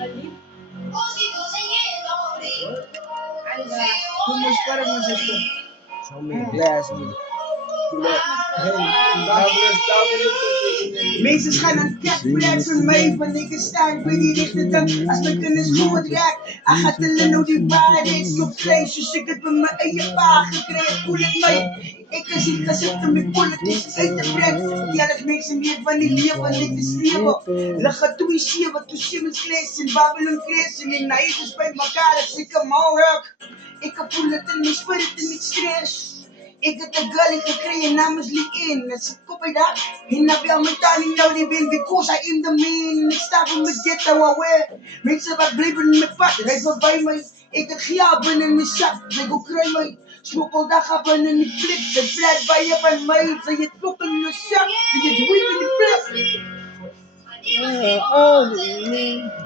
Too much para mo sa ito. Show me glass. Meesters gaan aan het plek voor mij van ik sta ik weet niet de dag als mijn kennis goed raakt. Ik ga tellen hoe die waarheid op vlees. Dus ik heb mijn eigen pa gekregen, voel ik mij. Ik kan zien gezet om mijn politiek uit te brengen. Die alles mensen meer van die leven niet te streven. Lachen toen je ziet wat toen Simmons leest in Babylon Chris en in naïvers bij elkaar als ik hem hou. Ik voel het in mijn spirit en mijn stress. Ik heb de girl gekregen namens Lee-In. Als ik kop bij dat, hinap je al mijn tani nou die win. Because I am the man. Ik sta voor mijn ghetto aware. Mensen wat blijven in mijn pad, rijdt voorbij mij. Ik heb giaben in mijn zak, ik ook kruim mij. Smokkeldag hebben in die plek. Het blijft bij je bij mij. Ze je klopt in je zak, ze je zweef in die plek.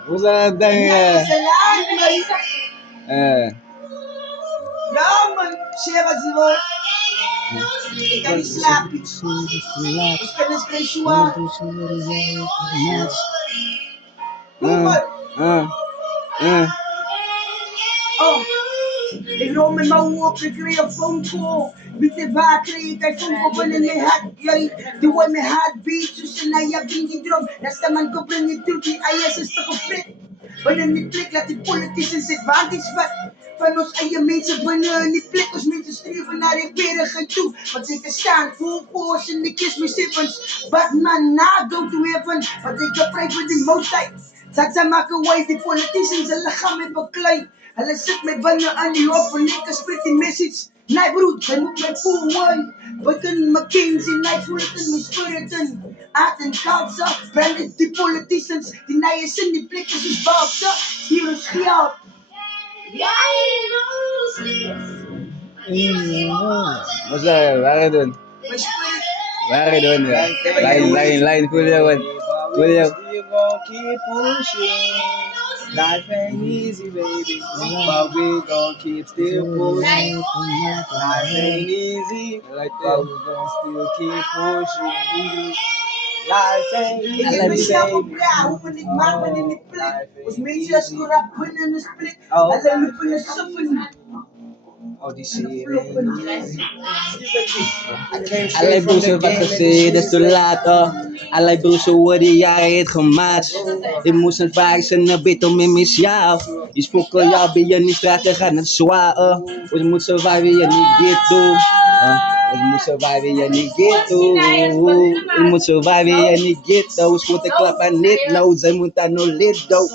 Hoe zou dat dan? Ja man, share wat ze wil. Ik kan niet slapen. Ik kan eens geen zwaar. Oh, ik rol met mijn op, ik kreeg een phone call. Weet je waar kreeg ik een phone call binnen mijn hart? Die way mijn hart beat, tussen naar je been die drum. Dat is de man ko bring je terug, die IS is toch gefrit. Binnen die plek laat die politicians zitten, want die is wat. Van ons eigen mensen binnen in die plek, als mensen streven naar de bergen toe. Want ik staan full force in de kist met sippens. But man, now go to heaven, want ik heb pray voor die moosheid. Ze maken way, die politicians, hulle gaan met beklei. Hulle sit met binnen aan die hoofd, en ik spreek die message. Nee broed, hij moet mij full way. Buiten McKinsey, nee voel het in mijn spirit in. Art en culture, branded die politicians. Die nee is in die plek, is balse. Hier is geld. What's that? Waar doen? Waar doen? Lijn, cool jou. Cool jou. Keep pushing. Life ain't easy, baby, but we gon' keep still pushing. Life ain't easy, but we gon' still keep pushing. Life ain't easy, baby. Hoe ik maak ben in die plek. Als mensen als corrupt binnen een split. Alleen lopen een suffen. Oh, die serie. Allerlei broers wat gezegd, dat is te laat Allerlei broers worden die jaren heeft gemaakt. Ik moest een vaak zijn bit om in misjaal. Je spokkel jou bij je niet straten gaan het zwaar We moet survive je niet ghetto. We moet survive je niet ghetto. We moet survive je niet ghetto. We moeten klappen niet nou, zij moet daar no lid do.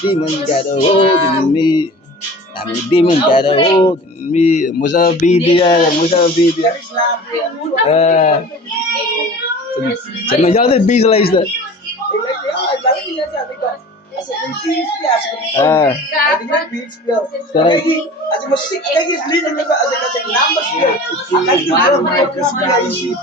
Demon got a hold in me. I'm a demon got a hold in me. Mozambique. Zeg maar, jij dit bezig luisteren. Als ik een beat speel, als ik een beat speel, als ik muziek, kijk eens lied en als ik namen speel, dan kan ik wel mijn camera zien.